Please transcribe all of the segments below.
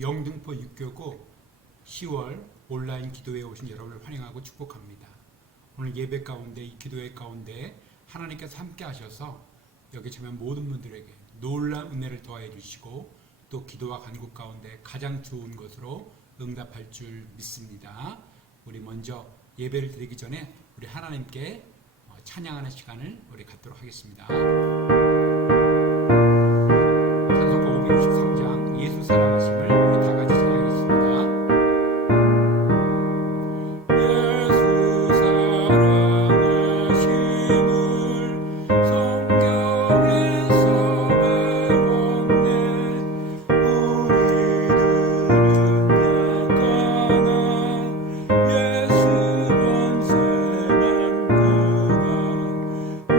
영등포 육교구 10월 온라인 기도회에 오신 여러분을 환영하고 축복합니다. 오늘 예배 가운데, 이 기도회 가운데 하나님께서 함께 하셔서 여기 참여한 모든 분들에게 놀라운 은혜를 더해 주시고 또 기도와 간구 가운데 가장 좋은 것으로 응답할 줄 믿습니다. 우리 먼저 예배를 드리기 전에 우리 하나님께 찬양하는 시간을 우리 갖도록 하겠습니다. 찬송가 563장 예수 사랑하심을 우리 다 같이 찬양하겠습니다. 예수 사랑하심을 성경에서 배웠네. 우리들은 약하나 예수 권세만 날 사랑하신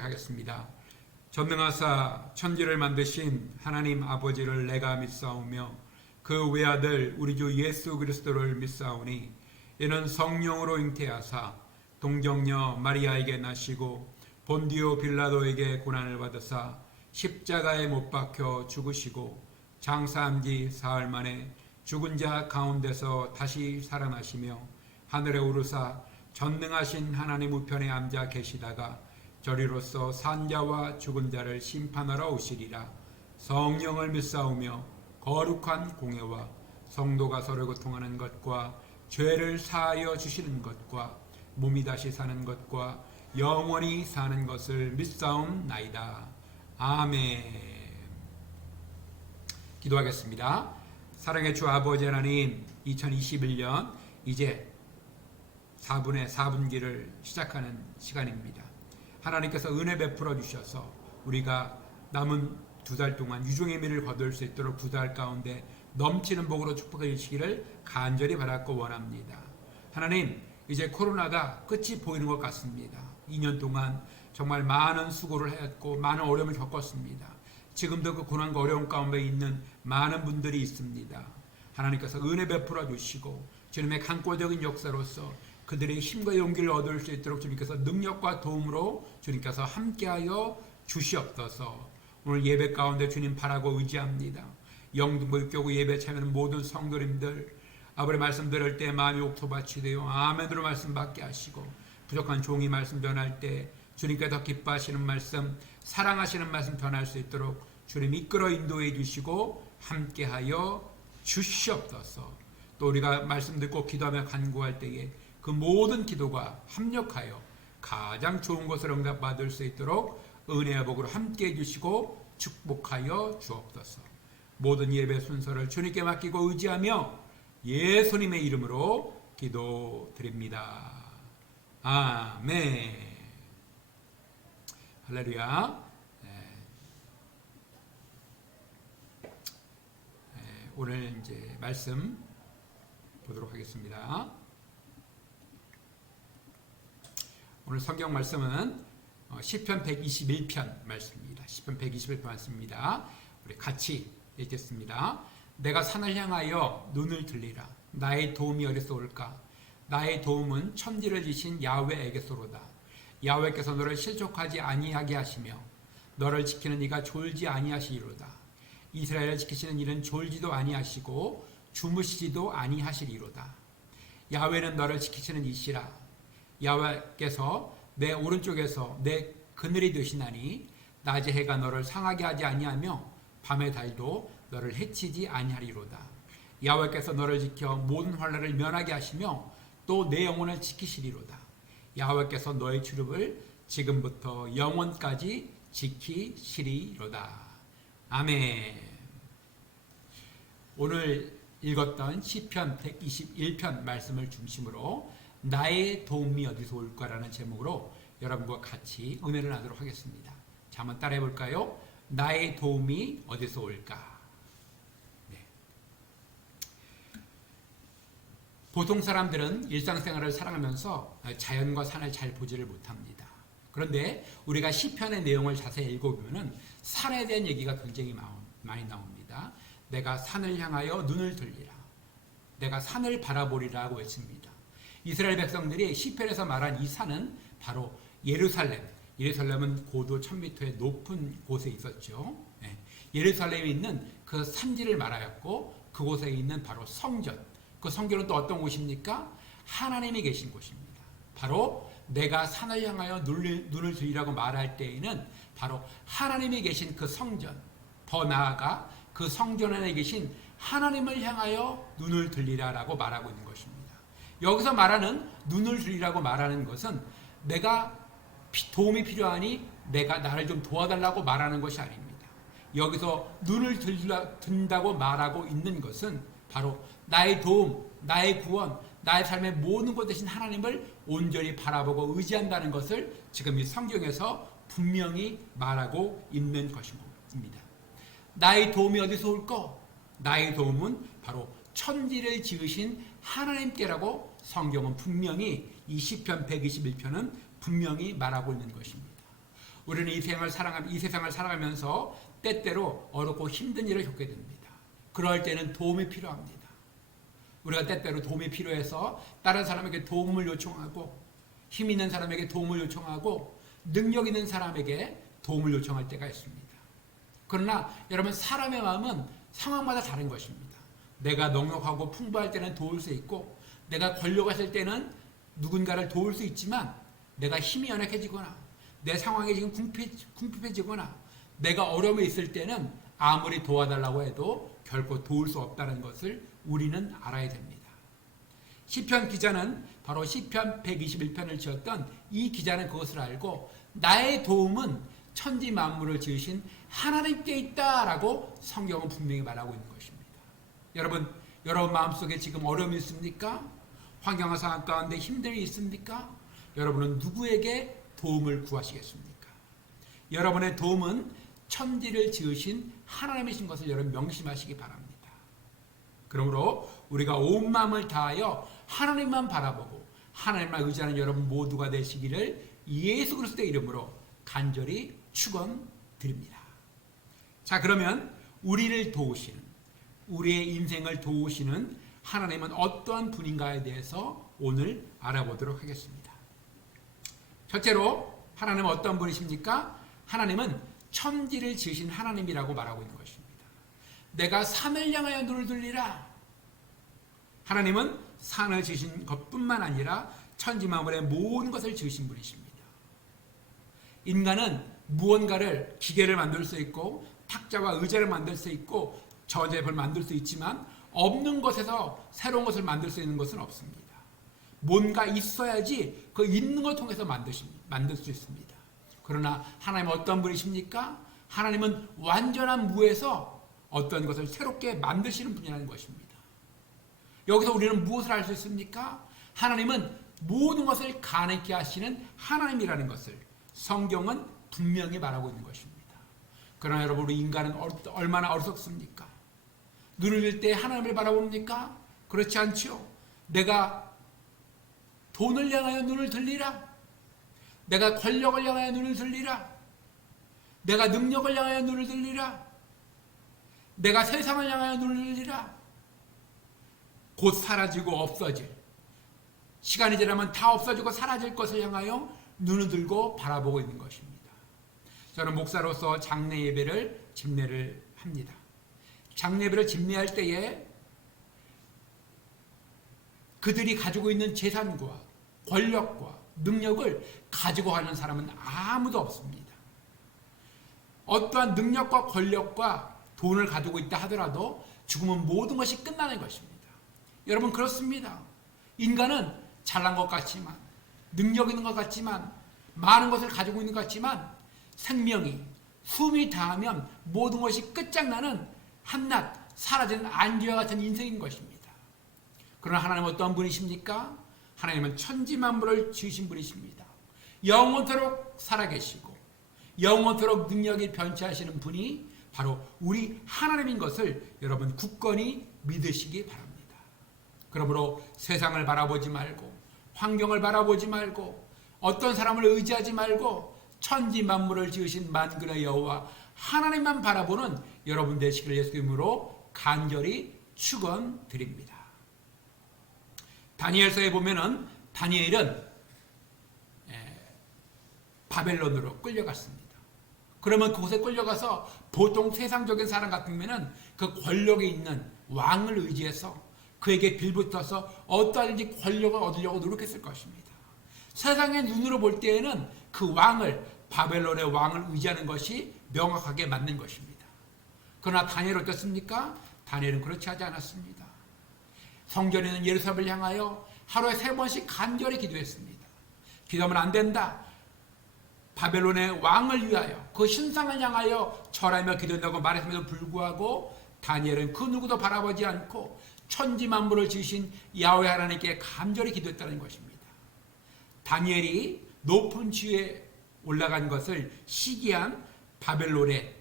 고백하겠습니다. 전능하사 천지를 만드신 하나님 아버지를 내가 믿사오며 그 외아들 우리 주 예수 그리스도를 믿사오니 이는 성령으로 잉태하사 동정녀 마리아에게 나시고 본디오 빌라도에게 고난을 받으사 십자가에 못 박혀 죽으시고 장사한 지 사흘 만에 죽은 자 가운데서 다시 살아나시며 하늘에 오르사 전능하신 하나님 우편에 앉아 계시다가 저리로서 산자와 죽은 자를 심판하러 오시리라. 성령을 믿사오며 거룩한 공회와 성도가 서로 고통하는 것과 죄를 사하여 주시는 것과 몸이 다시 사는 것과 영원히 사는 것을 믿사옵나이다. 아멘. 기도하겠습니다. 사랑의 주 아버지 하나님, 2021년 이제 4분의 4분기를 시작하는 시간입니다. 하나님께서 은혜 베풀어 주셔서 우리가 남은 2달 동안 유종의 미를 거둘 수 있도록 2달 가운데 넘치는 복으로 축복해 주시기를 간절히 바라고 원합니다. 하나님, 이제 코로나가 끝이 보이는 것 같습니다. 2년 동안 정말 많은 수고를 했고 많은 어려움을 겪었습니다. 지금도 그 고난과 어려움 가운데 있는 많은 분들이 있습니다. 하나님께서 은혜 베풀어 주시고 주님의 강권적인 역사로서 그들의 힘과 용기를 얻을 수 있도록 주님께서 능력과 도움으로 주님께서 함께하여 주시옵소서. 오늘 예배 가운데 주님 바라고 의지합니다. 영등포교구 예배 참여하는 모든 성도님들 아버지 말씀 들을 때 마음이 옥토밭이 되어 아멘으로 말씀 받게 하시고 부족한 종이 말씀 전할 때 주님께 더 기뻐하시는 말씀 사랑하시는 말씀 전할 수 있도록 주님 이끌어 인도해 주시고 함께하여 주시옵소서. 또 우리가 말씀 듣고 기도하며 간구할 때에 그 모든 기도가 합력하여 가장 좋은 것을 응답받을 수 있도록 은혜와 복으로 함께해 주시고 축복하여 주옵소서. 모든 예배 순서를 주님께 맡기고 의지하며 예수님의 이름으로 기도드립니다. 아멘. 할렐루야. 오늘 이제 말씀 보도록 하겠습니다. 오늘 성경 말씀은 시편 121편 말씀입니다. 시편 121편 말씀입니다. 우리 같이 읽겠습니다. 내가 산을 향하여 눈을 들리라. 나의 도움이 어디서 올까? 나의 도움은 천지를 지신 야훼에게서로다. 야훼께서 너를 실족하지 아니하게 하시며 너를 지키는 이가 졸지 아니하시리로다. 이스라엘을 지키시는 이는 졸지도 아니하시고 주무시지도 아니하시리로다. 야훼는 너를 지키시는 이시라. 야훼께서 내 오른쪽에서 내 그늘이 되시나니 낮의 해가 너를 상하게 하지 아니하며 밤의 달도 너를 해치지 아니하리로다. 야훼께서 너를 지켜 모든 환난을 면하게 하시며 또 내 영혼을 지키시리로다. 야훼께서 너의 출입을 지금부터 영원까지 지키시리로다. 아멘. 오늘 읽었던 시편 121편 말씀을 중심으로 나의 도움이 어디서 올까라는 제목으로 여러분과 같이 은혜를 나누도록 하겠습니다. 자, 한번 따라해 볼까요? 나의 도움이 어디서 올까? 네. 보통 사람들은 일상생활을 살아가면서 자연과 산을 잘 보지를 못합니다. 그런데 우리가 시편의 내용을 자세히 읽어보면 산에 대한 얘기가 굉장히 많이 나옵니다. 내가 산을 향하여 눈을 들리라. 내가 산을 바라보리라고 외칩니다. 이스라엘 백성들이 시편에서 말한 이 산은 바로 예루살렘. 예루살렘은 고도 1000m의 높은 곳에 있었죠. 예루살렘에 있는 그 산지를 말하였고 그곳에 있는 바로 성전. 그 성전은 또 어떤 곳입니까? 하나님이 계신 곳입니다. 바로 내가 산을 향하여 눈을 들이라고 말할 때에는 바로 하나님이 계신 그 성전, 더 나아가 그 성전 안에 계신 하나님을 향하여 눈을 들리라라고 말하고 있는 것입니다. 여기서 말하는 눈을 들이라고 말하는 것은 내가 도움이 필요하니 내가 나를 좀 도와달라고 말하는 것이 아닙니다. 여기서 눈을 든다고 말하고 있는 것은 바로 나의 도움, 나의 구원, 나의 삶의 모든 것 대신 하나님을 온전히 바라보고 의지한다는 것을 지금 이 성경에서 분명히 말하고 있는 것입니다. 나의 도움이 어디서 올까? 나의 도움은 바로 천지를 지으신 하나님께라고 성경은 분명히 이 시편 121편은 분명히 말하고 있는 것입니다. 우리는 이 세상을 살아가면서 때때로 어렵고 힘든 일을 겪게 됩니다. 그럴 때는 도움이 필요합니다. 우리가 때때로 도움이 필요해서 다른 사람에게 도움을 요청하고 힘 있는 사람에게 도움을 요청하고 능력 있는 사람에게 도움을 요청할 때가 있습니다. 그러나 여러분, 사람의 마음은 상황마다 다른 것입니다. 내가 넉넉하고 풍부할 때는 도울 수 있고, 내가 권력했을 때는 누군가를 도울 수 있지만, 내가 힘이 연약해지거나 내 상황이 지금 궁핍해지거나 내가 어려움에 있을 때는 아무리 도와달라고 해도 결코 도울 수 없다는 것을 우리는 알아야 됩니다. 시편 기자는 바로 시편 121편을 지었던 이 기자는 그것을 알고 나의 도움은 천지 만물을 지으신 하나님께 있다라고 성경은 분명히 말하고 있는 것입니다. 여러분 마음속에 지금 어려움이 있습니까? 환경과 상황 가운데 힘듦이 있습니까? 여러분은 누구에게 도움을 구하시겠습니까? 여러분의 도움은 천지를 지으신 하나님이신 것을 여러분 명심하시기 바랍니다. 그러므로 우리가 온 마음을 다하여 하나님만 바라보고 하나님만 의지하는 여러분 모두가 되시기를 예수 그리스도의 이름으로 간절히 축원드립니다. 자, 그러면 우리를 도우시는, 우리의 인생을 도우시는 하나님은 어떠한 분인가에 대해서 오늘 알아보도록 하겠습니다. 첫째로 하나님은 어떤 분이십니까? 하나님은 천지를 지으신 하나님이라고 말하고 있는 것입니다. 내가 산을 향하여 눈을 들리라. 하나님은 산을 지으신 것뿐만 아니라 천지 만물의 모든 것을 지으신 분이십니다. 인간은 무언가를 기계를 만들 수 있고 탁자와 의자를 만들 수 있고 저제품을 만들 수 있지만 없는 것에서 새로운 것을 만들 수 있는 것은 없습니다. 뭔가 있어야지 그 있는 걸 통해서 만들 수 있습니다. 그러나 하나님은 어떤 분이십니까? 하나님은 완전한 무에서 어떤 것을 새롭게 만드시는 분이라는 것입니다. 여기서 우리는 무엇을 알 수 있습니까? 하나님은 모든 것을 가능케 하시는 하나님이라는 것을 성경은 분명히 말하고 있는 것입니다. 그러나 여러분, 우리 인간은 얼마나 어리석습니까? 눈을 들 때 하나님을 바라봅니까? 그렇지 않죠. 내가 돈을 향하여 눈을 들리라. 내가 권력을 향하여 눈을 들리라. 내가 능력을 향하여 눈을 들리라. 내가 세상을 향하여 눈을 들리라. 곧 사라지고 없어질, 시간이 지나면 다 없어지고 사라질 것을 향하여 눈을 들고 바라보고 있는 것입니다. 저는 목사로서 장례 예배를 집례를 합니다. 장례 예배를 집례할 때에 그들이 가지고 있는 재산과 권력과 능력을 가지고 가는 사람은 아무도 없습니다. 어떠한 능력과 권력과 돈을 가지고 있다 하더라도 죽으면 모든 것이 끝나는 것입니다. 여러분, 그렇습니다. 인간은 잘난 것 같지만, 능력 있는 것 같지만, 많은 것을 가지고 있는 것 같지만 생명이, 숨이 닿으면 모든 것이 끝장나는 한낱 사라지는 안개와 같은 인생인 것입니다. 그러나 하나님은 어떤 분이십니까? 하나님은 천지 만물을 지으신 분이십니다. 영원토록 살아계시고 영원토록 능력이 변치하시는 분이 바로 우리 하나님인 것을 여러분 굳건히 믿으시기 바랍니다. 그러므로 세상을 바라보지 말고 환경을 바라보지 말고 어떤 사람을 의지하지 말고 천지 만물을 지으신 만군의 여호와 하나님만 바라보는 여러분 되시기를 예수 이름으로 간절히 축원드립니다. 다니엘서에 보면은 다니엘은 바벨론으로 끌려갔습니다. 그러면 그곳에 끌려가서 보통 세상적인 사람 같으면은 그 권력에 있는 왕을 의지해서 그에게 빌붙어서 어떠하든지 권력을 얻으려고 노력했을 것입니다. 세상의 눈으로 볼 때에는 그 왕을, 바벨론의 왕을 의지하는 것이 명확하게 맞는 것입니다. 그러나 다니엘은 어떻습니까? 다니엘은 그렇지 하지 않았습니다. 성전에 있는 예루살렘을 향하여 하루에 3번씩 간절히 기도했습니다. 기도하면 안 된다. 바벨론의 왕을 위하여 그 신상을 향하여 절하며 기도한다고 말했음에도 불구하고 다니엘은 그 누구도 바라보지 않고 천지 만물을 지으신 야훼 하나님께 간절히 기도했다는 것입니다. 다니엘이 높은 지위에 올라간 것을 시기한 바벨론에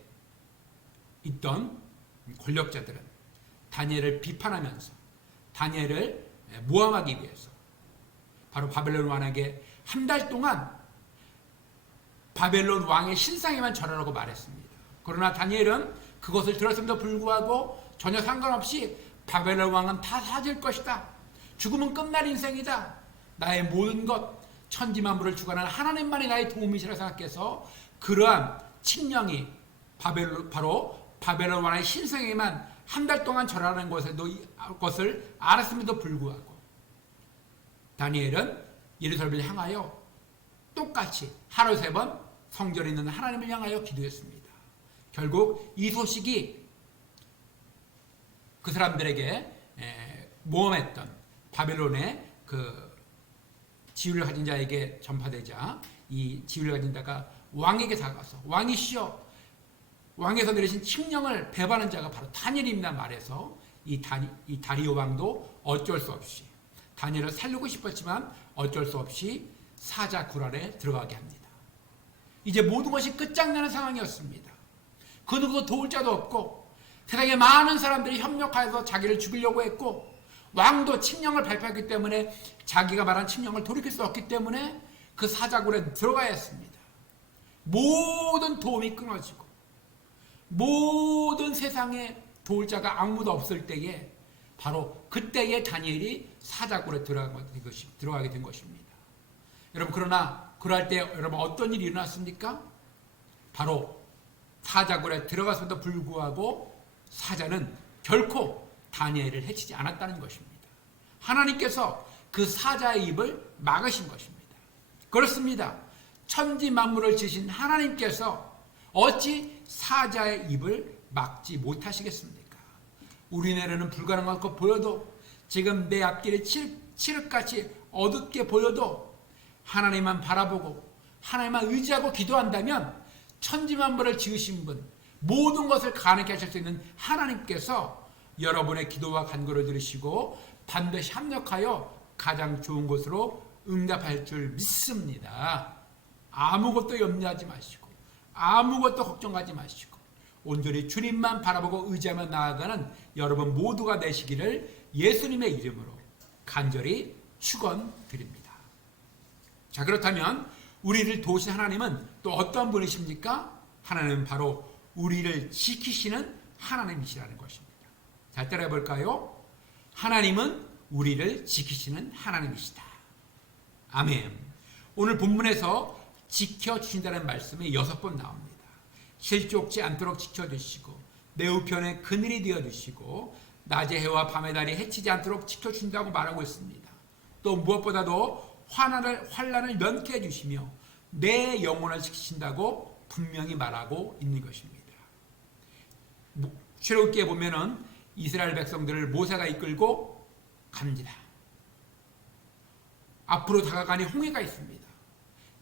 있던 권력자들은 다니엘을 비판하면서 다니엘을 모함하기 위해서 바로 바벨론 왕에게 한 달 동안 바벨론 왕의 신상에만 절하라고 말했습니다. 그러나 다니엘은 그것을 들었음에도 불구하고 전혀 상관없이 바벨론 왕은 다 사라질 것이다. 죽으면 끝날 인생이다. 나의 모든 것, 천지만물을 주관하는 하나님만이 나의 도움이시라 생각해서 그러한 칙령이 바로 바벨론 왕의 신상에만 한 달 동안 절하는 것을 알았음에도 불구하고 다니엘은 예루살렘을 향하여 똑같이 하루 3번 성전에 있는 하나님을 향하여 기도했습니다. 결국 이 소식이 그 사람들에게 모험했던 바벨론의 그 지위를 가진 자에게 전파되자 이 지위를 가진 자가 왕에게 다가가서 왕이시여, 왕에서 내리신 칙령을 배반한 자가 바로 다니엘입니다 말해서 이 다리오 왕도 어쩔 수 없이 다니엘을 살리고 싶었지만 어쩔 수 없이 사자 굴알에 들어가게 합니다. 이제 모든 것이 끝장나는 상황이었습니다. 그 누구도 도울 자도 없고 세상에 많은 사람들이 협력하여서 자기를 죽이려고 했고 왕도 칙령을 발표했기 때문에 자기가 말한 칙령을 돌이킬 수 없기 때문에 그 사자굴에 들어가야 했습니다. 모든 도움이 끊어지고 모든 세상에 도울 자가 아무도 없을 때에 바로 그때에 다니엘이 사자굴에 들어가게 된 것입니다. 여러분 그러나 그럴 때 여러분 어떤 일이 일어났습니까? 바로 사자굴에 들어갔음에도 불구하고 사자는 결코 다니엘을 해치지 않았다는 것입니다. 하나님께서 그 사자의 입을 막으신 것입니다. 그렇습니다. 천지 만물을 지으신 하나님께서 어찌 사자의 입을 막지 못하시겠습니까? 우리네로는 불가능한 것 보여도 지금 내 앞길이 칠흑같이 어둡게 보여도 하나님만 바라보고 하나님만 의지하고 기도한다면 천지 만물을 지으신 분, 모든 것을 가능케 하실 수 있는 하나님께서 여러분의 기도와 간구를 들으시고 반드시 합력하여 가장 좋은 곳으로 응답할 줄 믿습니다. 아무것도 염려하지 마시고 아무것도 걱정하지 마시고 온전히 주님만 바라보고 의지하며 나아가는 여러분 모두가 되시기를 예수님의 이름으로 간절히 축원드립니다. 자, 그렇다면 우리를 도우신 하나님은 또 어떤 분이십니까? 하나님은 바로 우리를 지키시는 하나님이시라는 것입니다. 잘 따라해 볼까요? 하나님은 우리를 지키시는 하나님이시다. 아멘. 오늘 본문에서 지켜주신다는 말씀이 6번 나옵니다. 실족지 않도록 지켜주시고 내 우편에 그늘이 되어주시고 낮의 해와 밤의 달이 해치지 않도록 지켜주신다고 말하고 있습니다. 또 무엇보다도 환난을 면케 해주시며 내 영혼을 지키신다고 분명히 말하고 있는 것입니다. 출애굽기에 보면은 이스라엘 백성들을 모세가 이끌고 갑니다. 앞으로 다가가니 홍해가 있습니다.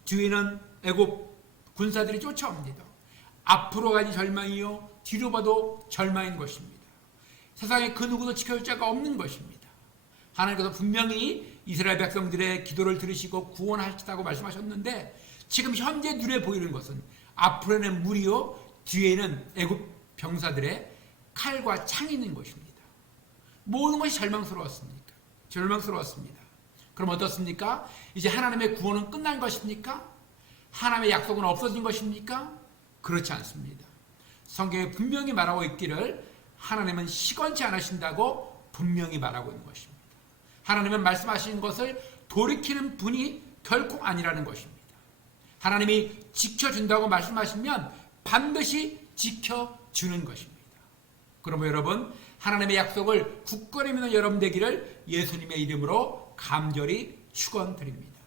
뒤에는 애굽 군사들이 쫓아옵니다. 앞으로 가니 절망이요 뒤로 봐도 절망인 것입니다. 세상에 그 누구도 지켜줄 자가 없는 것입니다. 하나님께서 분명히 이스라엘 백성들의 기도를 들으시고 구원하시다고 말씀하셨는데 지금 현재 눈에 보이는 것은 앞으로는 물이요 뒤에는 애굽 병사들의 칼과 창이 있는 것입니다. 모든 것이 절망스러웠습니다. 그럼 어떻습니까? 이제 하나님의 구원은 끝난 것입니까? 하나님의 약속은 없어진 것입니까? 그렇지 않습니다. 성경에 분명히 말하고 있기를 하나님은 시건치 않으신다고 분명히 말하고 있는 것입니다. 하나님은 말씀하신 것을 돌이키는 분이 결코 아니라는 것입니다. 하나님이 지켜준다고 말씀하시면 반드시 지켜주는 것입니다. 그러므로 여러분 하나님의 약속을 굳건히 믿는 여러분 되기를 예수님의 이름으로 간절히 축원드립니다.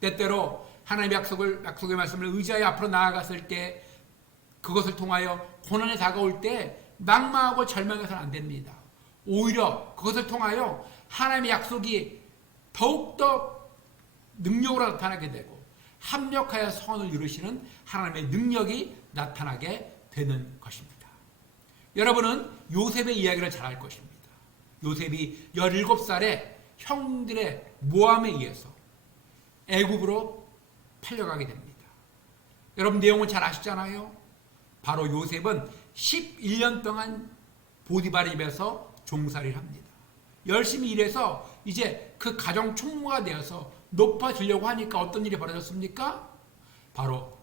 때때로 하나님의 약속의 말씀을 의지하여 앞으로 나아갔을 때 그것을 통하여 고난이 다가올 때 낙망하고 절망해서는 안 됩니다. 오히려 그것을 통하여 하나님의 약속이 더욱더 능력으로 나타나게 되고 합력하여 선을 이루시는 하나님의 능력이 나타나게 되는 것입니다. 여러분은 요셉의 이야기를 잘 알 것입니다. 요셉이 17살에 형들의 모함에 의해서 애굽으로 팔려가게 됩니다. 여러분 내용을 잘 아시잖아요. 바로 요셉은 11년 동안 보디발 입에서 종살이를 합니다. 열심히 일해서 이제 그 가정 총무가 되어서 높아지려고 하니까 어떤 일이 벌어졌습니까? 바로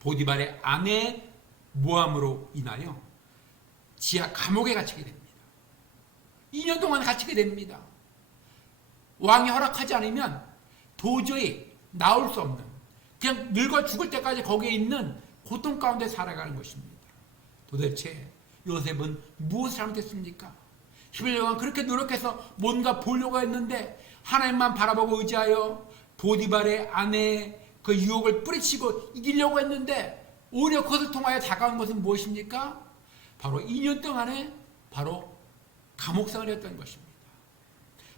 보디발의 아내 모함으로 인하여 지하 감옥에 갇히게 됩니다. 2년 동안 갇히게 됩니다. 왕이 허락하지 않으면 도저히 나올 수 없는, 그냥 늙어 죽을 때까지 거기에 있는 고통 가운데 살아가는 것입니다. 도대체 요셉은 무엇을 잘못했습니까? 11년간 그렇게 노력해서 뭔가 보려고 했는데 하나님만 바라보고 의지하여 보디발의 아내의 그 유혹을 뿌리치고 이기려고 했는데 오히려 그것을 통하여 다가온 것은 무엇입니까? 바로 2년 동안에 바로 감옥생활이었던 것입니다.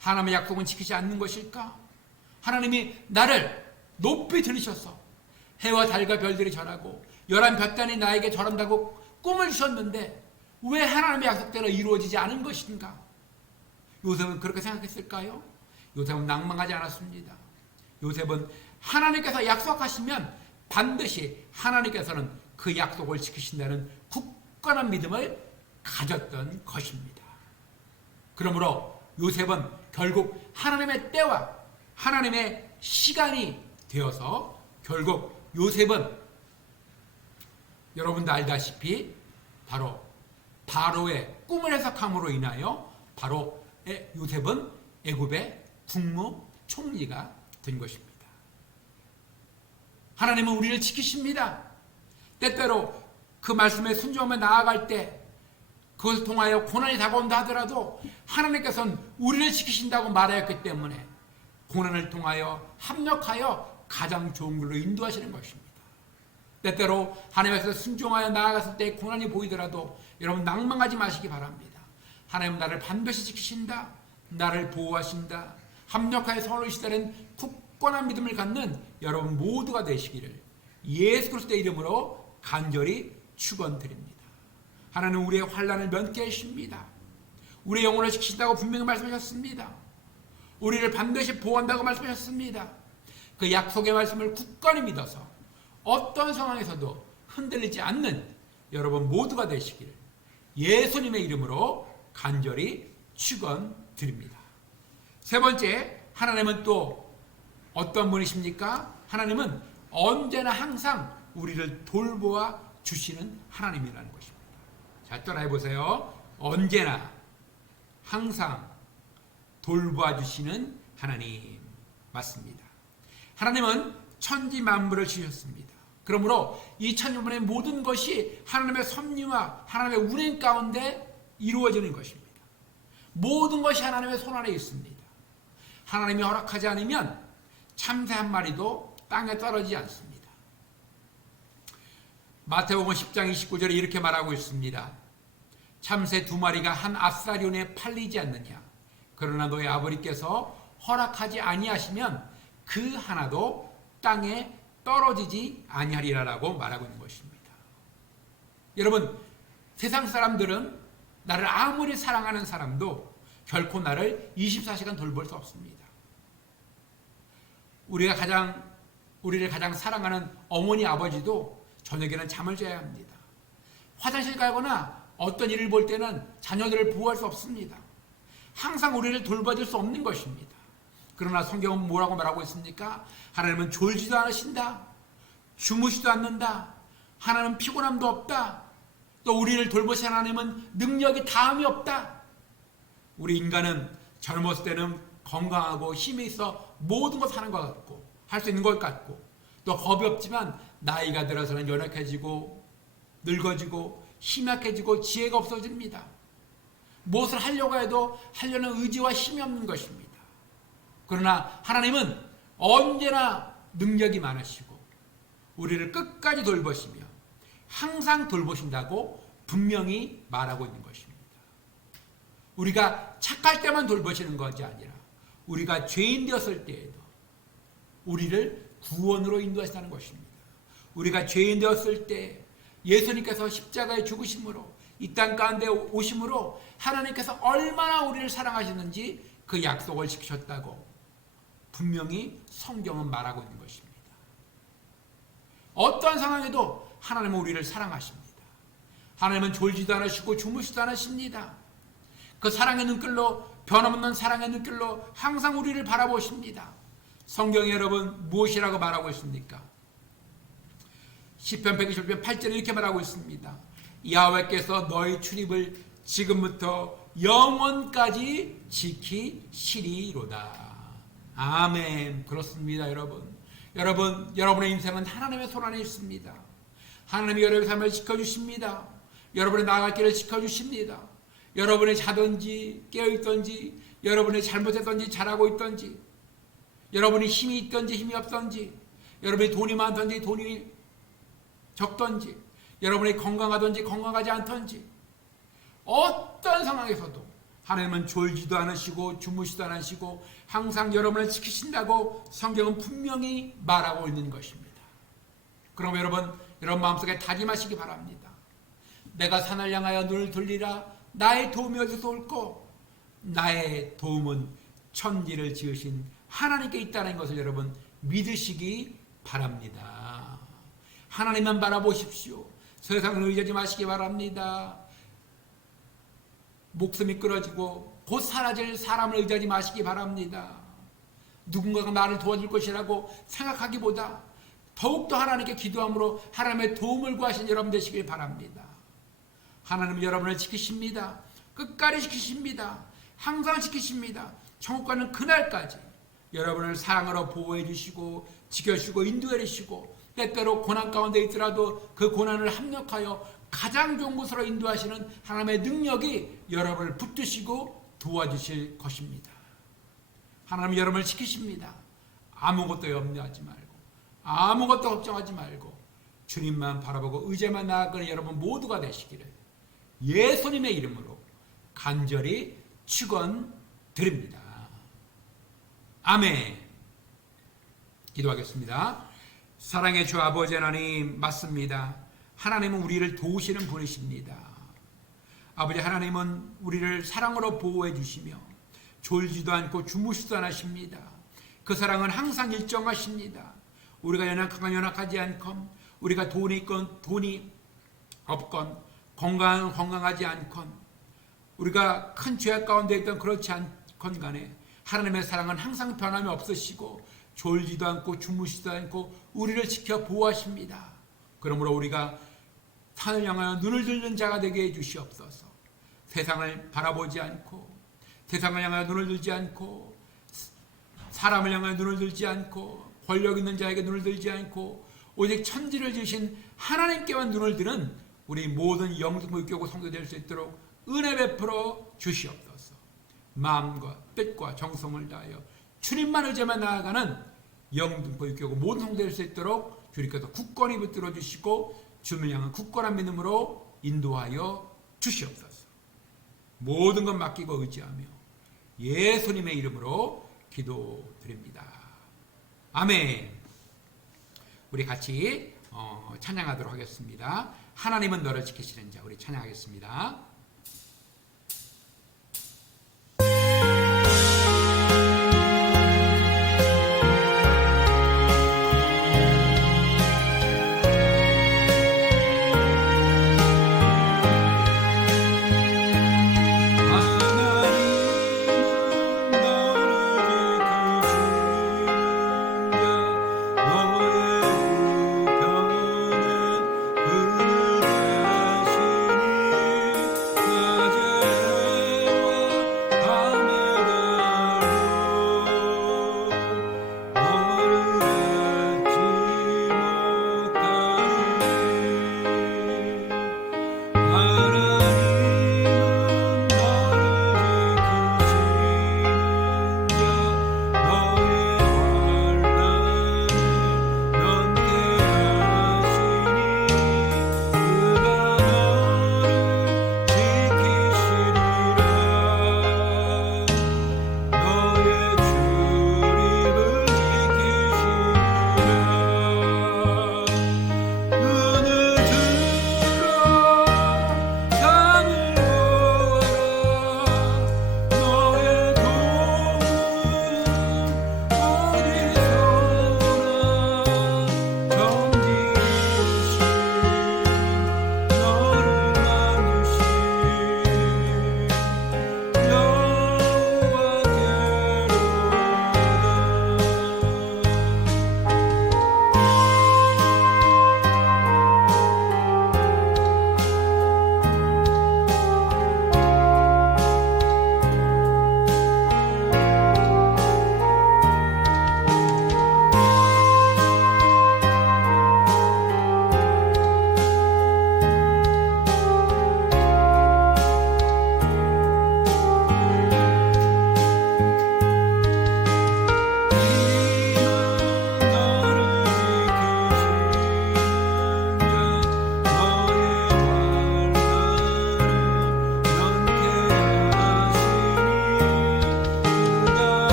하나님의 약속은 지키지 않는 것일까? 하나님이 나를 높이 들으셔서 해와 달과 별들이 절하고 11볕단이 나에게 절한다고 꿈을 주셨는데 왜 하나님의 약속대로 이루어지지 않은 것인가? 요셉은 그렇게 생각했을까요? 요셉은 낭망하지 않았습니다. 요셉은 하나님께서 약속하시면 반드시 하나님께서는 그 약속을 지키신다는 굳건한 믿음을 가졌던 것입니다. 그러므로 요셉은 결국 하나님의 때와 하나님의 시간이 되어서 결국 요셉은 여러분도 알다시피 바로 바로의 꿈을 해석함으로 인하여 바로 요셉은 애굽의 국무총리가 된 것입니다. 하나님은 우리를 지키십니다. 때때로 그 말씀에 순종하며 나아갈 때 그것을 통하여 고난이 다가온다 하더라도 하나님께서는 우리를 지키신다고 말하였기 때문에 고난을 통하여 합력하여 가장 좋은 길로 인도하시는 것입니다. 때때로 하나님께서 순종하여 나아갔을 때 고난이 보이더라도 여러분 낭망하지 마시기 바랍니다. 하나님은 나를 반드시 지키신다. 나를 보호하신다. 합력하여 서로 이시다는 굳건한 믿음을 갖는 여러분 모두가 되시기를 예수 그리스도의 이름으로 간절히 축원드립니다. 하나님은 우리의 환난을 면케 하십니다. 우리의 영혼을 지키신다고 분명히 말씀하셨습니다. 우리를 반드시 보호한다고 말씀하셨습니다. 그 약속의 말씀을 굳건히 믿어서 어떤 상황에서도 흔들리지 않는 여러분 모두가 되시기를 예수님의 이름으로 간절히 축원드립니다. 세 번째, 하나님은 또 어떤 분이십니까? 하나님은 언제나 항상 우리를 돌보아 주시는 하나님이라는 것입니다. 자, 따라해 보세요. 언제나 항상 돌보아 주시는 하나님. 맞습니다. 하나님은 천지 만물을 지으셨습니다. 그러므로 이 천지만의 모든 것이 하나님의 섭리와 하나님의 운행 가운데 이루어지는 것입니다. 모든 것이 하나님의 손 안에 있습니다. 하나님이 허락하지 않으면 참새 한 마리도 땅에 떨어지지 않습니다. 마태복음 10장 29절에 이렇게 말하고 있습니다. 참새 2마리가 한 아스라리온에 팔리지 않느냐. 그러나 너희 아버지께서 허락하지 아니하시면 그 하나도 땅에 떨어지지 아니하리라라고 말하고 있는 것입니다. 여러분, 세상 사람들은 나를 아무리 사랑하는 사람도 결코 나를 24시간 돌볼 수 없습니다. 우리를 가장 사랑하는 어머니 아버지도 저녁에는 잠을 자야 합니다. 화장실 가거나 어떤 일을 볼 때는 자녀들을 보호할 수 없습니다. 항상 우리를 돌봐줄 수 없는 것입니다. 그러나 성경은 뭐라고 말하고 있습니까? 하나님은 졸지도 않으신다. 주무시도 않는다. 하나님은 피곤함도 없다. 또 우리를 돌보신 하나님은 능력이 다함이 없다. 우리 인간은 젊었을 때는 건강하고 힘이 있어 모든 것 하는 것 같고 할 수 있는 것 같고 또 겁이 없지만 나이가 들어서는 연약해지고 늙어지고 힘이 약해지고 지혜가 없어집니다. 무엇을 하려고 해도 하려는 의지와 힘이 없는 것입니다. 그러나 하나님은 언제나 능력이 많으시고 우리를 끝까지 돌보시며 항상 돌보신다고 분명히 말하고 있는 것입니다. 우리가 착할 때만 돌보시는 것이 아니라 우리가 죄인 되었을 때에도 우리를 구원으로 인도하신다는 것입니다. 우리가 죄인 되었을 때 예수님께서 십자가에 죽으심으로 이 땅 가운데 오심으로 하나님께서 얼마나 우리를 사랑하시는지 그 약속을 지키셨다고 분명히 성경은 말하고 있는 것입니다. 어떠한 상황에도 하나님은 우리를 사랑하십니다. 하나님은 졸지도 않으시고 주무시도 않으십니다. 그 사랑의 눈길로 변함없는 사랑의 눈길로 항상 우리를 바라보십니다. 성경에 여러분 무엇이라고 말하고 있습니까? 시편 128편 8절에 이렇게 말하고 있습니다. 야훼께서 너희 출입을 지금부터 영원까지 지키시리로다. 아멘. 그렇습니다, 여러분. 여러분의 인생은 하나님의 손 안에 있습니다. 하나님이 여러분의 삶을 지켜주십니다. 여러분의 나아갈 길을 지켜주십니다. 여러분이 자든지 깨어있든지, 여러분이 잘못했든지 잘하고 있든지, 여러분이 힘이 있든지 힘이 없든지, 여러분이 돈이 많든지 돈이 적든지, 여러분이 건강하든지 건강하지 않든지, 어떤 상황에서도 하나님은 졸지도 않으시고 주무시도 않으시고 항상 여러분을 지키신다고 성경은 분명히 말하고 있는 것입니다. 그럼 여러분 마음속에 다짐하시기 바랍니다. 내가 산을 향하여 눈을 돌리라. 나의 도움이 어디서 올꼬? 나의 도움은 천지를 지으신 하나님께 있다는 것을 여러분 믿으시기 바랍니다. 하나님만 바라보십시오. 세상을 의지하지 마시기 바랍니다. 목숨이 끊어지고 곧 사라질 사람을 의지하지 마시기 바랍니다. 누군가가 나를 도와줄 것이라고 생각하기보다 더욱더 하나님께 기도함으로 하나님의 도움을 구하신 여러분 되시길 바랍니다. 하나님은 여러분을 지키십니다. 끝까지 지키십니다. 항상 지키십니다. 천국 가는 그날까지 여러분을 사랑으로 보호해 주시고 지켜주시고 인도해 주시고, 때때로 고난 가운데 있더라도 그 고난을 합력하여 가장 좋은 곳으로 인도하시는 하나님의 능력이 여러분을 붙드시고 도와주실 것입니다. 하나님은 여러분을 지키십니다. 아무것도 염려하지 말고 아무것도 걱정하지 말고 주님만 바라보고 의지만 나아가는 여러분 모두가 되시기를 예수님의 이름으로 간절히 축원드립니다. 아멘. 기도하겠습니다. 사랑의 주 아버지 하나님, 맞습니다. 하나님은 우리를 도우시는 분이십니다. 아버지, 하나님은 우리를 사랑으로 보호해 주시며 졸지도 않고 주무시도 않으십니다. 그 사랑은 항상 일정하십니다. 우리가 연약하지 않건, 우리가 돈이 있건 돈이 없건, 건강하지 않건, 우리가 큰 죄악 가운데 있던 그렇지 않건 간에 하나님의 사랑은 항상 변함이 없으시고 졸지도 않고 주무시지도 않고 우리를 지켜 보호하십니다. 그러므로 우리가 산을 향하여 눈을 들는 자가 되게 해주시옵소서. 세상을 바라보지 않고, 세상을 향하여 눈을 들지 않고, 사람을 향하여 눈을 들지 않고, 권력 있는 자에게 눈을 들지 않고, 오직 천지를 지으신 하나님께만 눈을 드는 우리 모든 영등포교구 성도 될 수 있도록 은혜 베풀어 주시옵소서. 마음과 뜻과 정성을 다하여 주님만 의지만 나아가는 영등포교구 모든 성도 될 수 있도록 주님께서 굳건히 붙들어 주시고 주님을 향한 굳건한 믿음으로 인도하여 주시옵소서. 모든 것 맡기고 의지하며 예수님의 이름으로 기도드립니다. 아멘. 우리 같이 찬양하도록 하겠습니다. 하나님은 너를 지키시는 자. 우리 찬양하겠습니다.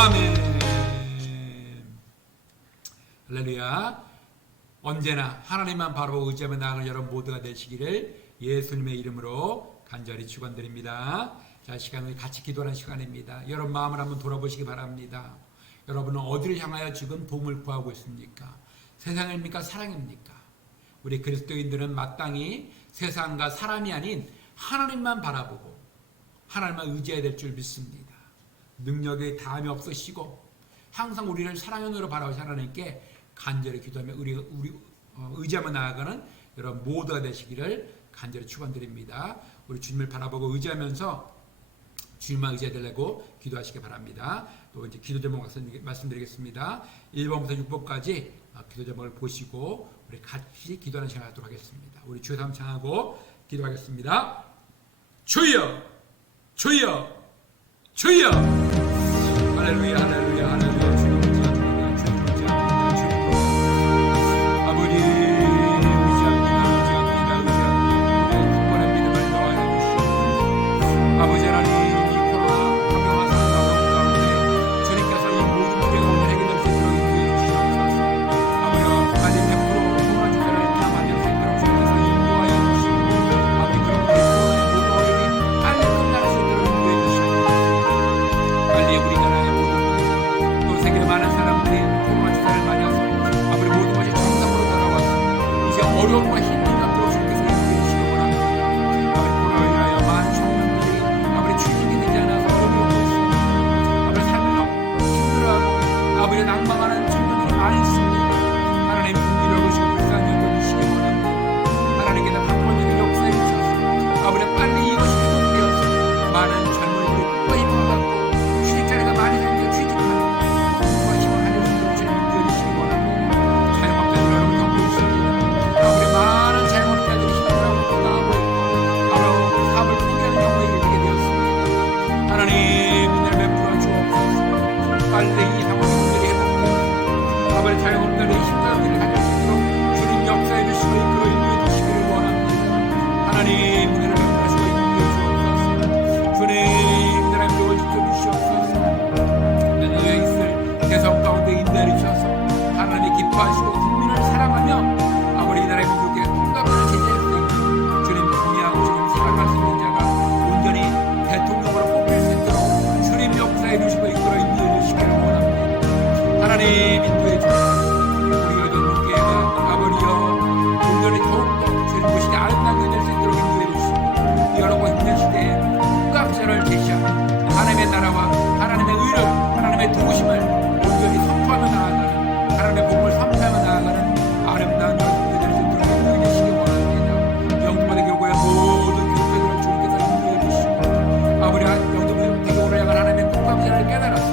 아멘. 할렐루야. 언제나 하나님만 바라보고 의지하며 나아가는 여러분 모두가 되시기를 예수님의 이름으로 간절히 축원드립니다. 자, 시간을 같이 기도하는 시간입니다. 여러분 마음을 한번 돌아보시기 바랍니다. 여러분은 어디를 향하여 지금 도움을 구하고 있습니까? 세상입니까? 사랑입니까? 우리 그리스도인들은 마땅히 세상과 사람이 아닌 하나님만 바라보고 하나님만 의지해야 될 줄 믿습니다. 능력에 다함이 없으시고 항상 우리를 사랑으로 바라보시 하나님께 간절히 기도하며 우리 의지하며 나아가는 여러분 모두가 되시기를 간절히 축원드립니다. 우리 주님을 바라보고 의지하면서 주님만 의지해달라고 기도하시기 바랍니다. 또 이제 기도 제목 말씀드리겠습니다. 1번부터 6번까지 기도 제목을 보시고 우리 같이 기도하는 시간을 갖도록 하겠습니다. 우리 주여 한번 청하고 기도하겠습니다. 주여, 주여, 주여. 할렐루야, 할렐루야, 할렐루야. 주님 의지합니다. 주님 의지합니다. 주님 의지합니다. 아버지 의지합니다. 의지합니다. 의지합니다. 우리의 특별한 믿음을 더하여 주시옵소서. 아버지 하나님, 어려움과 힘든 앞으로 주께서 인도해 주시기 원합니다. 아버지 코로나로 인하여 많은 청년들이 아버지 취직이 되지 않아서 어려움을 있습니다. 아버지 삶으로 힘들어하고 아버지 낭망하는 청년들이 많이 있습니다. 하나님 분기를 보시고 불쌍히 여겨주시기 원합니다. 하나님께서 한번의 역사에 주셔서 아버지 빨리 이것이 회복되어서 많은 젊은이들이 꿈과 힘을 갖고 취직자리가 많이 생겨 취직하는 꿈과 힘을 가지고 주님 인도해 주시기 원합니다. 자영업자들 여러분 덤벼주십니다. 많은 자영업자들이 힘들어하고 고통하고 있고 사업을 포기하는 경우에 이르게 되었습니다. 하나님 은혜를 베풀어 주옵소서. 빨리 이 상황들이 회복되어 아버지 자영업자들의 힘든 일을 가질 수 있도록 주님 역사해 주시고 이끌어 인도해 주시기를 원합니다. 하나님 은혜를 베풀어 인도해 주옵소서. 주님 하나님 도와주여 주시옵소서. 너희의 있을 대성 가운데 인도해 주셔서 하나님 기뻐하시고 국민을 사랑하며 아버지 이 나라의 민족의 통합을 제재할 수 있는 주님 공의하고 주님 사랑할 수 있는 자가 온전히 대통령으로 뽑힐 수 있도록 주님 역사해 주시고 이끌어 인도해 주시기를 원합니다. 하나님 인도해 주시고 우리 여전 교회가 아버지여 온전히 더욱더 주님 보시기 아름답게 될 수 있도록 인도해 주시고 여러분 힘든 시대에 통합자를 제시하는 하나님의 나라와 하나님의 의를 하나님의 도우심을 온전히 선포하며 나아가는 하나님의 복음을 선포하며 나아가는 아름다운 깨달아서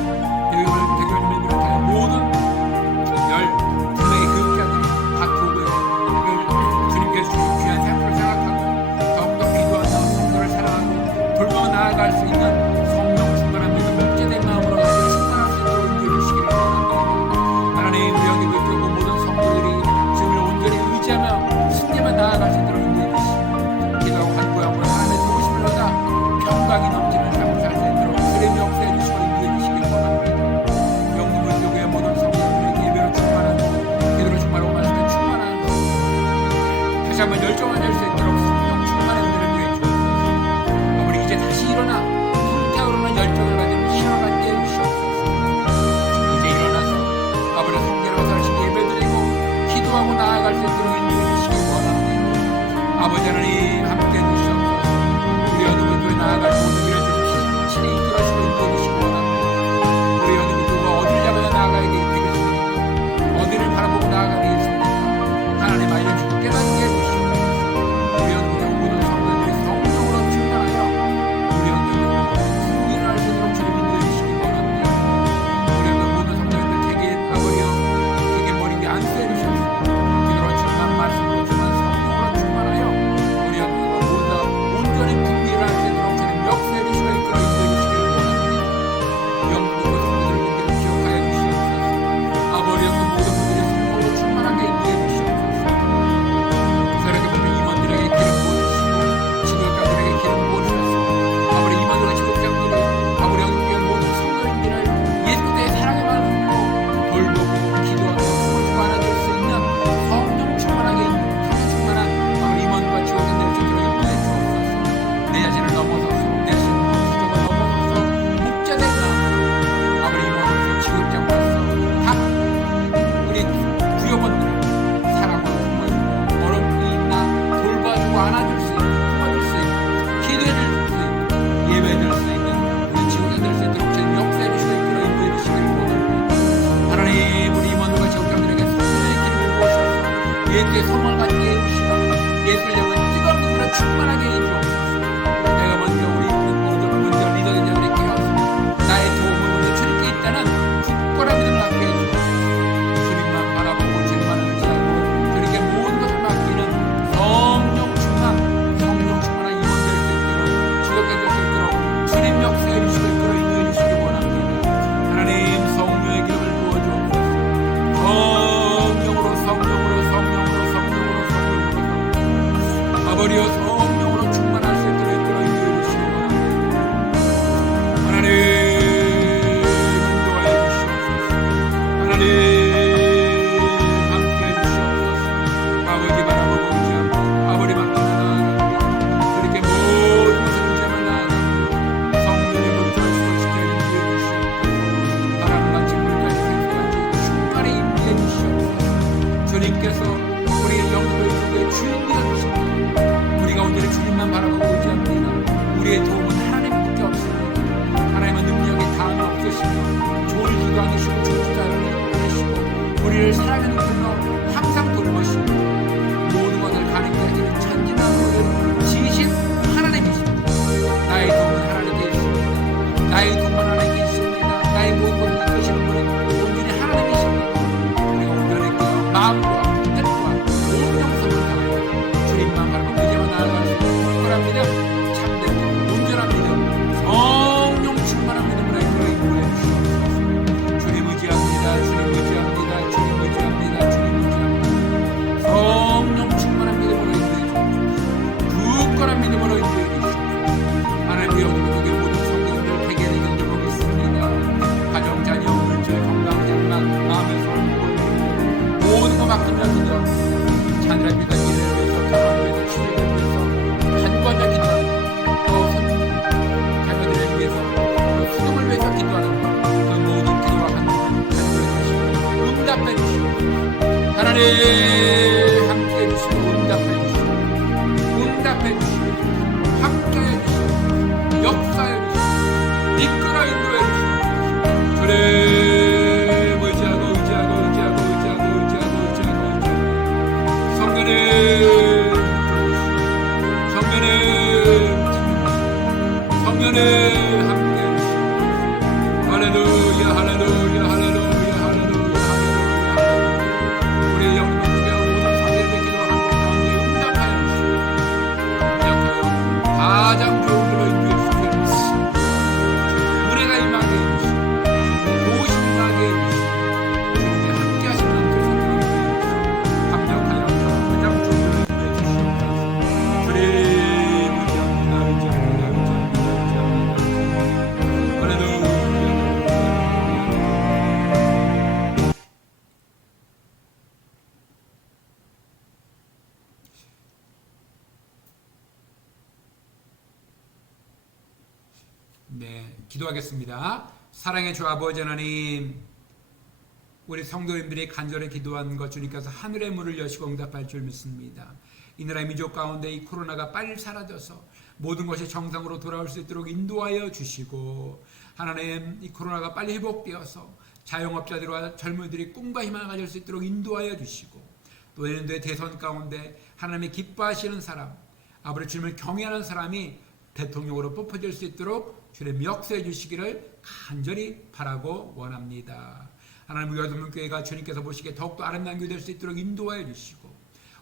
대교를 비롯하여 모든 열 분명히 교육자들이 각 교구에 주님께서 주신 귀한 샘플을 생각하고 더욱더 기도하며 성도를 사랑하고 돌보아 나아갈 수 있는 성령 충만한 믿음 목재된 마음으로 가지고 충만할 수 있도록 인도해 주시기를 원합니다. 하나님 우리 여기 교구 모든 성도들이 주님을 온전히 의지하며 승리하며 나아갈 수 있도록 인도해 주시고 기도하고 간구하고 하나님의 도우심을 얻어 평강이 넘치는 삶을 살 수 있도록 주님 역사해 주시고 다시 한번 열정을 낼 수 있도록 성령 충만의 은혜를 누해 주옵소서. 아버지 이제 다시 일어나 불타오르는 열정을 가지고 희망을 떼어 주시옵소서. 이제 일어나서 아버지 성결하고 살신 예배드리고 기도하고 나아갈 수 있도록 인도해 주시기 원합니다. 아버지 하나님 함께 해주시옵소서. 우리 어느 분들이 나아갈 모든 일을 주님 친히 이끌어주시고 인도해 주시기 원합니다. 우리 어느 분들과 어디를 잡아야 나아가야 되겠습니까? 어디를 바라보고 나아가야 되겠습니까? 하나님 알려주고 깨닫게 해주시옵소서. 우리 연구의 모든 성도들이 성령으로 충만하여 우리 연구의 승리를 할 수 있도록 우리에게 소망을 갖게 해주시고 예수를 향한 뜨거운 눈으로 충만하게 해주옵소서. 내가 먼저 리더된 자들에게 깨어서 나의 도움을 주님께 있다는 굳건한 믿음을 갖게 해주옵소서. 주님만 바라보고 주님만 의지하고 주님께 모든 것을 맡기는 성령 충만한 임원 될 수 있도록 지속해 줄 수 있도록 주님 역사해 주시고 이끌어 인도해 주시기 원합니다. 하나님 성령의 기름을 부어주옵소서. 아버지여 성령으로 충만할 수 있도록 이끌어 인도해 주시기 원합니다. 하나님 인도하여 주시옵소서. 하나님 함께해 주시옵소서. 아버지 바라보고 의지합니다. 아버지 맡기며 나아갑니다. 그렇게 모든 것을 의지하며 나아갑니다. 성령의 물결을 지켜 인도해 주시옵소서. 바람같이 물같이 생수같이 충만히 인도해 주시옵소서. 주님께서 우리의 영혼의 주인이 되시옵소서. 우리가 오늘의 주님만 바라보고 의지합니다. 우리의 도움은 하나님밖에 없습니다. 하나님은 능력이 다함이 없으시며 좋을 기도 아니시고 좋지도 않으시고 우리를 사랑하는 분으로 항상 돌보시고 모든 것을 가능케 하시는 천지만물을 지으신 하나님이십니다. 나의 도움은 하나님께 있습니다. 나의 도움은 하나님께 있습니다. 나의 모든 것을 이끄시는 분은 온전히 하나님이십니다. 우리가 온전히 깨어 마음과 뜻과 모든 영성을 다하여 주님만 바라보고 나아갈 수 있는 특별한 믿음, 참된 온전한 믿음, 성령 충만한 믿음으로 이끌어 인도해 주시옵소서. 주님 의지합니다. 주님 의지합니다. 주님 의지합니다. 주님 의지합니다. 성령 충만한 믿음으로 인도해 주시옵소서. 굳건한 믿음으로 인도해 주시옵소서. 하나님 우리 영국의 모든 성도님들 대개를 견뎌보겠습니다. 가정, 자녀, 물질, 건강, 장막, 마음의 소원, 모든 거 맡기며 기도 찬란한 믿음 위해서 결혼을 위해서 취직을 간과자 기도하는 또 자녀들을 위해서 수능을 위해서 기도하는 그 모든 기도와 간구를 간구해 주시고 응답해 주시고 하나님 함께해 주시고 응답해 주시고 응답해 주시고 함께해 주시고 역사해 주시고 이끌어 인도해 주시고 주님 의지하고 성령의 함께 해주시고 할렐루야 할렐루야 할렐루야 할렐루야 할렐루야 우리의 영혼을 모든 성도들의 기도와 한국 가운데 응답하여 주시고 약하여 가장 좋은 길로 인도해 주시옵소서. 은혜가 임하게 해주시고 도우심 임하게 해주시고 주님의 함께 하시는 그 성도들을 감격하여 가장 좋은 길로 인도해 주시옵소서. 주님 네, 기도하겠습니다. 사랑의 주 아버지 하나님, 우리 성도님들이 간절히 기도한 것 주님께서 하늘의 문을 여시고 응답할 줄 믿습니다. 이 나라 민족 가운데 이 코로나가 빨리 사라져서 모든 것이 정상으로 돌아올 수 있도록 인도하여 주시고 하나님 이 코로나가 빨리 회복되어서 자영업자들과 젊은이들이 꿈과 희망을 가질 수 있도록 인도하여 주시고 또 내년도의 대선 가운데 하나님이 기뻐하시는 사람 아버지 주님을 경외하는 사람이 대통령으로 뽑혀질 수 있도록 주님 역사해 주시기를 간절히 바라고 원합니다. 하나님 우리 여성교회가 주님께서 보시기에 더욱더 아름다운 교회 될 수 있도록 인도하여 주시고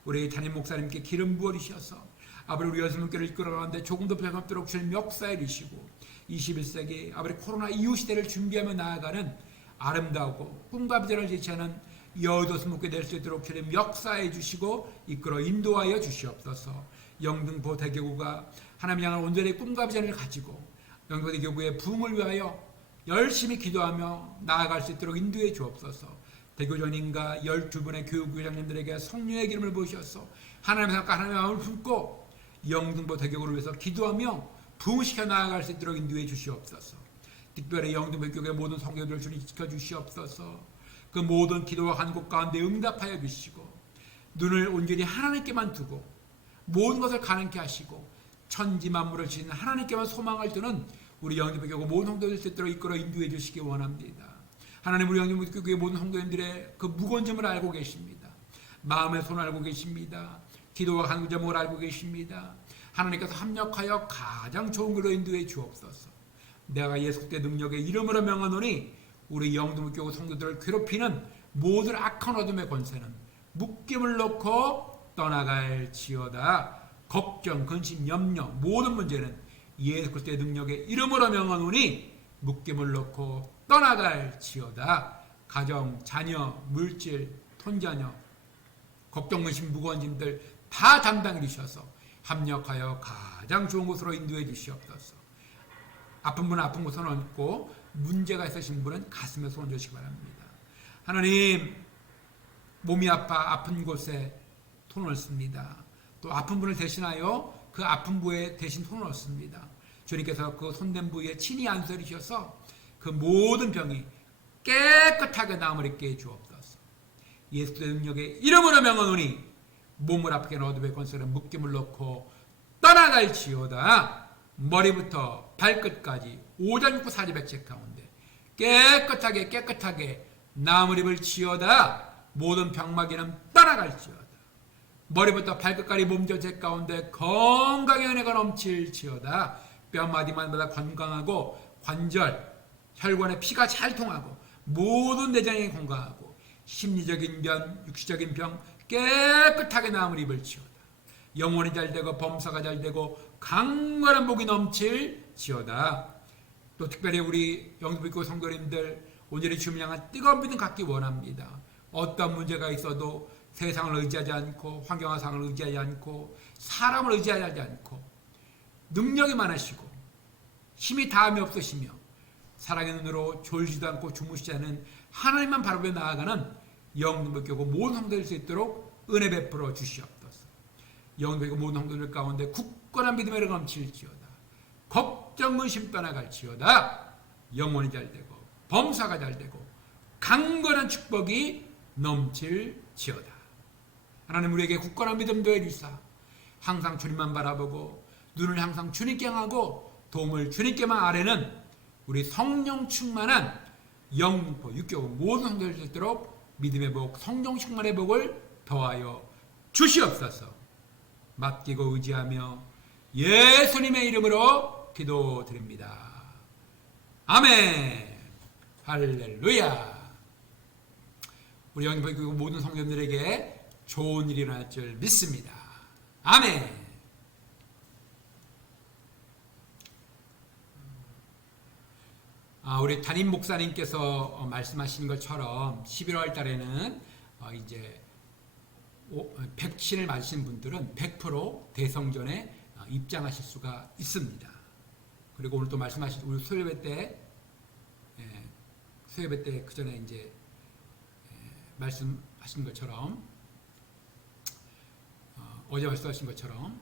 우리 담임 목사님께 기름 부어 주셔서 아버지 우리 여성교회를 이끌어가는데 조금 더 변함없도록 주님 역사해 주시고 21세기 아버지 코로나 이후 시대를 준비하며 나아가는 아름다우고 꿈과 비전을 제시하는 여도스목회 될 수 있도록 주님 역사해 주시고 이끌어 인도하여 주시옵소서. 영등포 대교구가 하나님 향한 온전히 꿈과 비전을 가지고 영등포 대교구의 부흥을 위하여 열심히 기도하며 나아갈 수 있도록 인도해 주옵소서. 대교전인가 12분의 교육부장님들에게 성령의 기름을 부으셔서 하나님의 생각과 하나님의 마음을 품고 영등포 대교구를 위해서 기도하며 부흥시켜 나아갈 수 있도록 인도해 주시옵소서. 특별히 영등포 교육의 모든 성도들을 주님 지켜주시옵소서. 그 모든 기도와 간구 가운데 응답하여 주시고 눈을 온전히 하나님께만 두고 모든 것을 가능케 하시고 천지 만물을 지닌 하나님께만 소망을 두는 우리 영등포 교구 모든 성도들 수 있도록 이끌어 인도해 주시기 원합니다. 하나님 우리 영등포 교구의 모든 성도님들의 그 무거운 점을 알고 계십니다. 마음의 손을 알고 계십니다. 기도와 간구 제목을 알고 계십니다. 하나님께서 합력하여 가장 좋은 걸로 인도해 주옵소서. 내가 예수 그리스도의 능력의 이름으로 명하노니 우리 영등교회 성도들을 괴롭히는 모든 악한 어둠의 권세는 묶임을 놓고 떠나갈지어다. 걱정, 근심, 염려 모든 문제는 예수 그리스도의 능력의 이름으로 명하노니 묶임을 놓고 떠나갈지어다. 가정, 자녀, 물질, 손자녀, 걱정, 근심, 무거운 짐들 다 담당해 주셔서 합력하여 가장 좋은 곳으로 인도해 주시옵소서. 아픈 분은 아픈 곳에 얹고 문제가 있으신 분은 가슴에 손 얹으시기 바랍니다. 하나님, 몸이 아픈 곳에 손을 얹습니다. 또 아픈 분을 대신하여 그 아픈 부에 대신 손을 얹습니다. 주님께서 그 손댄 부위에 친히 안수리셔서 그 모든 병이 깨끗하게 나음을 있게 해 주옵소서. 예수의 능력의 이름으로 명하노니 몸을 아프게 하는 어둠의 권세는 묶임을 놓고 떠나갈지어다. 머리부터 발끝까지 오장육부 사지백체 가운데 깨끗하게 나음을 입을지어다. 모든 병마귀는 떠나갈지어다. 머리부터 발끝까지 몸 전체 가운데 건강의 은혜가 넘칠지어다. 뼈마디마다 건강하고 관절, 혈관에 피가 잘 통하고 모든 내장이 건강하고 심리적인 병, 육체적인 병 깨끗하게 나음을 입을지어다. 영혼이 잘되고 범사가 잘되고 강건한 복이 넘칠지어다. 또 특별히 우리 영등교회 성도님들 오늘의 주님 향한 뜨거운 믿음 갖기 원합니다. 어떤 문제가 있어도 세상을 의지하지 않고 환경화상을 의지하지 않고 사람을 의지하지 않고 능력이 많으시고 힘이 다함이 없으시며 사랑의 눈으로 졸지도 않고 주무시지 않은 하나님만 바라보며 나아가는 영등교회 모든 성도들 수 있도록 은혜 베풀어 주시옵소서. 영등교회 모든 성도들 가운데 굳건한 믿음의 은혜가 넘칠지어다. 걱정 근심 떠나갈지어다. 영혼이 잘되고 범사가 잘되고 강건한 축복이 넘칠지어다. 하나님 우리에게 굳건한 믿음 더해주사 항상 주님만 바라보고 눈을 항상 주님께 향하고 도움을 주님께만 아뢰는 우리 성령 충만한 영등포 육교회 모든 성도들 수 있도록 믿음의 복, 성령 충만의 복을 더하여 주시옵소서. 맡기고 의지하며 예수님의 이름으로 기도드립니다. 아멘. 할렐루야. 우리 영등포 모든 성도들에게 좋은 일이 일어날 줄 믿습니다. 아멘. 우리 담임 목사님께서 말씀하신 것처럼 11월 달에는 이제 백신을 맞으신 분들은 100% 대성전에 입장하실 수가 있습니다. 그리고 오늘 또 말씀하신 우리 수요예배 때 그 전에 이제 말씀하신 것처럼 어제 말씀하신 것처럼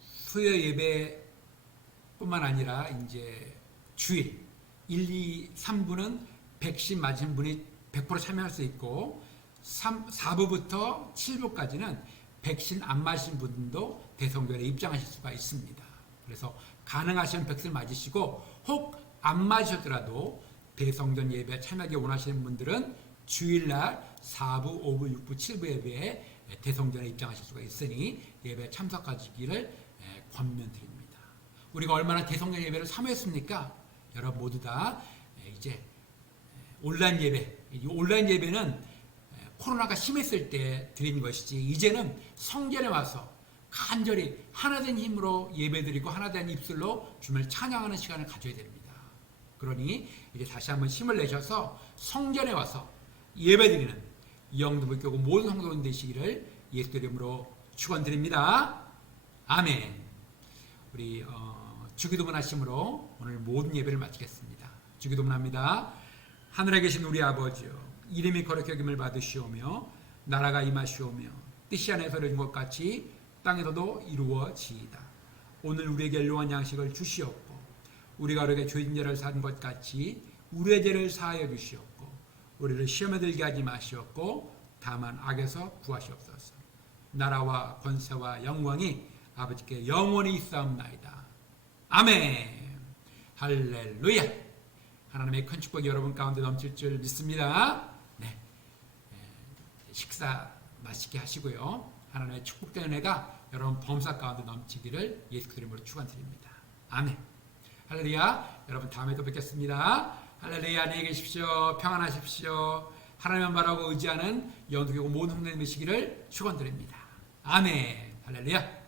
수요 예배뿐만 아니라 이제 주일 1, 2, 3부는 백신 맞은 분이 100% 참여할 수 있고 4부부터 7부까지는 백신 안 맞으신 분도 대성전에 입장하실 수가 있습니다. 그래서 가능하시면 백신을 맞으시고 혹 안 맞으셨더라도 대성전 예배에 참여하기 원하시는 분들은 주일날 4부, 5부, 6부, 7부 예배에 대성전에 입장하실 수가 있으니 예배에 참석하시기를 권면드립니다. 우리가 얼마나 대성전 예배를 사모했습니까? 여러분 모두 다 이제 온라인 예배, 이 온라인 예배는 코로나가 심했을 때 드린 것이지 이제는 성전에 와서 간절히 하나된 힘으로 예배드리고 하나된 입술로 주님을 찬양하는 시간을 가져야 됩니다. 그러니 이제 다시 한번 힘을 내셔서 성전에 와서 예배드리는 영등포교회 모든 성도들 되시기를 예수 이름으로 축원드립니다. 아멘. 우리 주기도문 하심으로 오늘 모든 예배를 마치겠습니다. 주기도문합니다. 하늘에 계신 우리 아버지여, 이름이 거룩히 여김을 받으시오며 나라가 임하시오며 뜻이 하늘에서 이루어진 것 같이 땅에서도 이루어지이다. 오늘 우리에게 일용할 양식을 주시옵고 우리가 우리에게 죄진 죄를 사는 것 같이 우리의 죄를 사하여 주시옵고 우리를 시험에 들게 하지 마시옵고 다만 악에서 구하시옵소서. 나라와 권세와 영광이 아버지께 영원히 있사옵나이다. 아멘. 할렐루야. 하나님의 큰 축복이 여러분 가운데 넘칠 줄 믿습니다. 네. 식사 맛있게 하시고요. 하나님의 축복된 은혜가 여러분 범사 가운데 넘치기를 예수 그리스도 이름으로 축원드립니다. 아멘. 할렐루야. 여러분 다음에 또 뵙겠습니다. 할렐루야. 안녕히 계십시오. 평안하십시오. 하나님만 바라고 의지하는 영적이고 모든 성도님 되시기를 축원드립니다. 아멘. 할렐루야.